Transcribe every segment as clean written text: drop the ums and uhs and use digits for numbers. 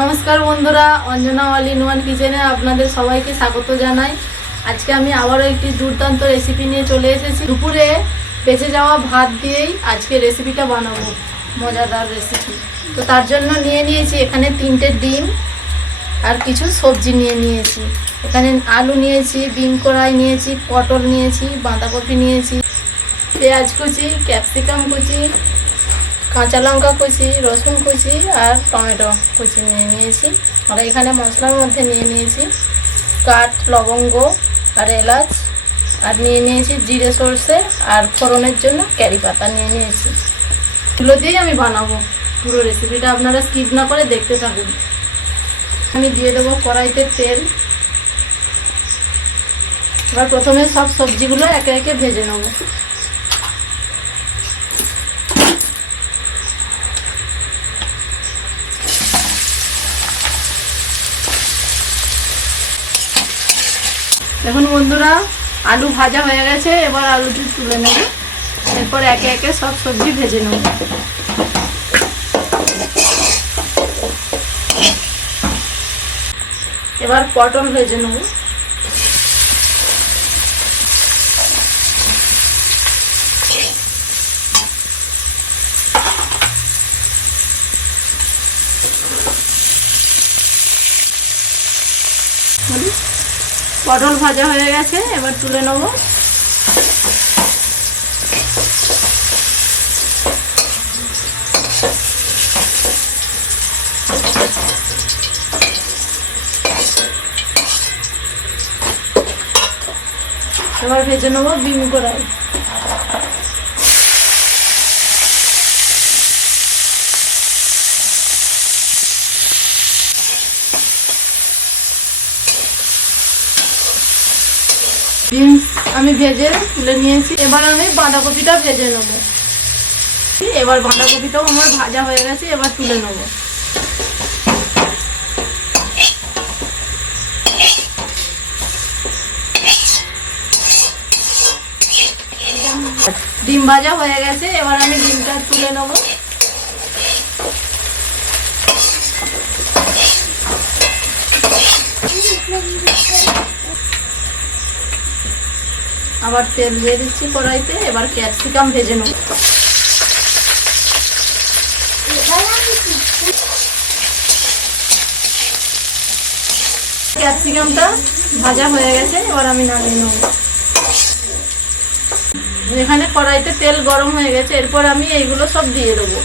নমস্কার বন্ধুরা, Anjana all in one কিচেনে আপনাদের সবাইকে স্বাগত জানাই। আজকে আমি আবারও একটি দুর্দান্ত রেসিপি নিয়ে চলে এসেছি। দুপুরে বেঁচে যাওয়া ভাত দিয়েই আজকে রেসিপিটা বানাবো, মজাদার রেসিপি। তো তার জন্য নিয়ে নিয়েছি এখানে 3টে ডিম আর কিছু সবজি নিয়ে নিয়েছি। এখানে আলু নিয়েছি, বিন কড়াই নিয়েছি, পটল নিয়েছি, বাঁধাকপি নিয়েছি, পেঁয়াজ কুচি, ক্যাপসিকাম কুচি, কাঁচা লঙ্কা কুচি, রসুন কুচি আর টমেটো কুচি নিয়ে নিয়েছি। আর এখানে মশলার মধ্যে নিয়ে নিয়েছি কাঠ, লবঙ্গ আর এলাচ, আর নিয়ে নিয়েছি জিরে, সরষে আর ফোড়নের জন্য কারি পাতা নিয়ে নিয়েছি। এগুলো দিয়েই আমি বানাবো পুরো রেসিপিটা, আপনারা স্কিপ না করে দেখতে থাকুন। আমি দিয়ে দেবো কড়াইতে তেল। এবার প্রথমে সব সবজিগুলো একে একে ভেজে নেব। দেখুন বন্ধুরা, আলু ভাজা হয়ে গেছে। এবার আলুটি তুলে নেব, এরপর একে একে সব সবজি ভেজে নেব। এবার পটল ভেজে নেব। পটল ভাজা হয়ে গেছে, এবার তুলে নেব। এবার ভেজে নেব বিন কড়াই। বিনস আমি ভেজে তুলে নিয়েছি। এবার আমি বাঁধাকপিটা ভেজে নেব। এবার বাঁধাকপিটাও আমার ভাজা হয়ে গেছে, এবার তুলে নেব। ডিম ভাজা হয়ে গেছে, এবার আমি ডিমটা তুলে নেব। আবার তেল দিয়ে দিচ্ছি কড়াইতে। এবার ক্যাপসিকাম ভেজে নেব। ক্যাপসিকামটা ভাজা হয়ে গেছে, এবার আমি নামিয়ে নেব। এখানে কড়াইতে তেল গরম হয়ে গেছে, এরপর আমি এইগুলো সব দিয়ে দেবো।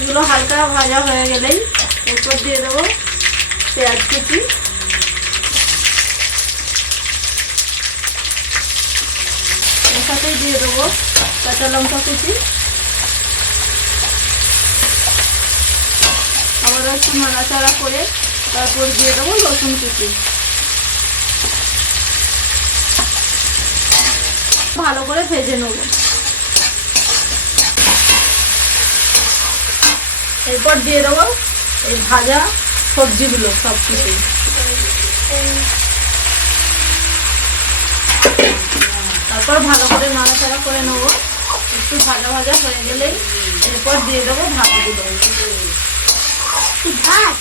এগুলো হালকা ভাজা হয়ে গেলেই এরপর দিয়ে দেবো পেঁয়াজ কুচি, এর সাথেই দিয়ে দেবো কাঁচা লঙ্কা কুচি। আবার একটু নাড়াচাড়া করে তারপর দিয়ে দেবো রসুন কুচি। ভালো করে ভেজে নেব। এরপর দিয়ে দেবো এই ভাজা সবজিগুলো সব কিছু। তারপর ভালো করে নাড়াচাড়া করে নেবো। একটু ভাজা ভাজা হয়ে গেলেই এরপর দিয়ে দেবো ভাতগুলো। ভাত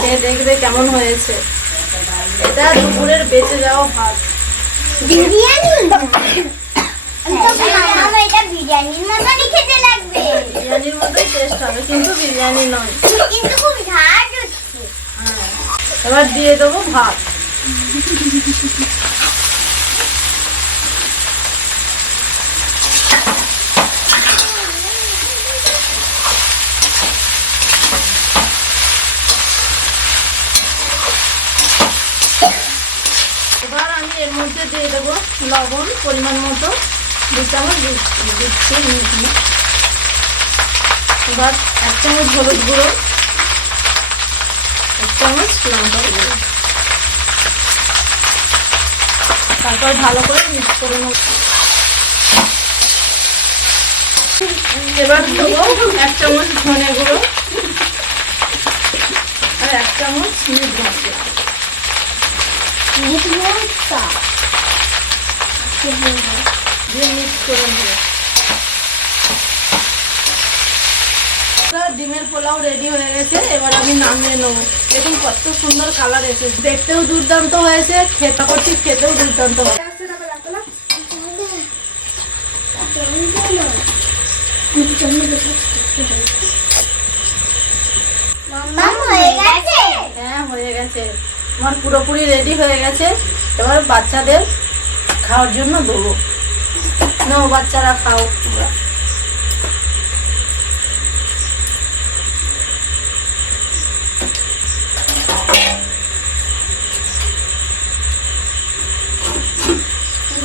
হ্যাঁ, দেখবে কেমন হয়েছে। এটা দুপুরের বেঁচে যাওয়া ভাত। বিরিয়ানির মতনই খেতে লাগবে। বিরিয়ানির মতোই টেস্ট হবে, কিন্তু বিরিয়ানি নয়, কিন্তু খুব ঝাঁজ হচ্ছে। হ্যাঁ, এবার দিয়ে দেবো ভাত। এবার আমি এর মধ্যে দিয়ে দেবো লবণ পরিমাণ মতো, 2 চামচ দিচ্ছি। এবার 1 চামচ হলুদ গুঁড়ো, 1 চামচ লঙ্কা গুঁড়ো, তারপর ভালো করে মিক্স করে নেব। এবার দেবো 1 চামচ ধনে গুঁড়ো আর 1 চামচ মিট মশলা। দিয়ে মিক্স করে নেব। ডিমের পোলাও রেডি হয়ে গেছে, এবার আমি নামিয়ে নেবো। দেখুন কত সুন্দর কালার এসেছে, দেখতেও দুর্দান্ত হয়েছে, খেতে করছি খেতেও দুর্দান্ত হয়েছে। মাম্মা হয়ে গেছে? হ্যাঁ হয়ে গেছে, আমার পুরোপুরি রেডি হয়ে গেছে। এবার বাচ্চাদের খাওয়ার জন্য দেবো। নাও বাচ্চারা খাও তোমরা।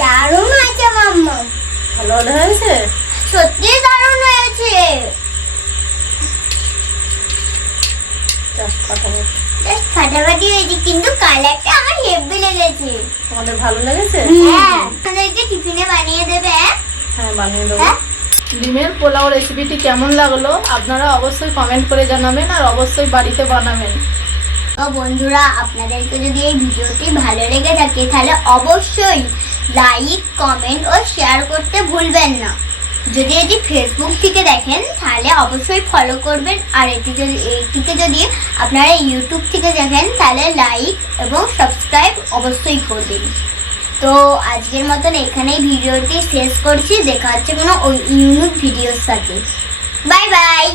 দারুণ হয়েছে মাম্মা, ভালো হয়েছে, সত্যি দারুণ হয়েছে। জাস্ট ফাটাফাটি। জাস্ট ফাটাফাটি হয়েছে, কিন্তু কালারটা আমার হেভি লেগেছে। তোমাদের ভালো লেগেছে? হ্যাঁ, আমাদেরকে টিফিনে বানিয়ে দেবে? হ্যাঁ বানিয়ে দেবো। হ্যাঁ? ডিমের পোলাও রেসিপিটি কেমন লাগলো আপনারা অবশ্যই কমেন্ট করে জানাবেন, আর অবশ্যই বাড়িতে বানাবেন। তো বন্ধুরা, আপনাদেরকে যদি এই ভিডিওটি ভালো লেগে থাকে তাহলে অবশ্যই লাইক, কমেন্ট ও শেয়ার করতে ভুলবেন না। যদি এটি ফেসবুক থেকে দেখেন তাহলে অবশ্যই ফলো করবেন, আর এইটিকে যদি আপনারা ইউটিউব থেকে দেখেন তাহলে লাইক এবং সাবস্ক্রাইব অবশ্যই করবেন। তো আজকের মতন এখানেই ভিডিওটি শেষ করছি। দেখা হচ্ছে কোনো ইউনিক ভিডিওর সাথে। Bye bye.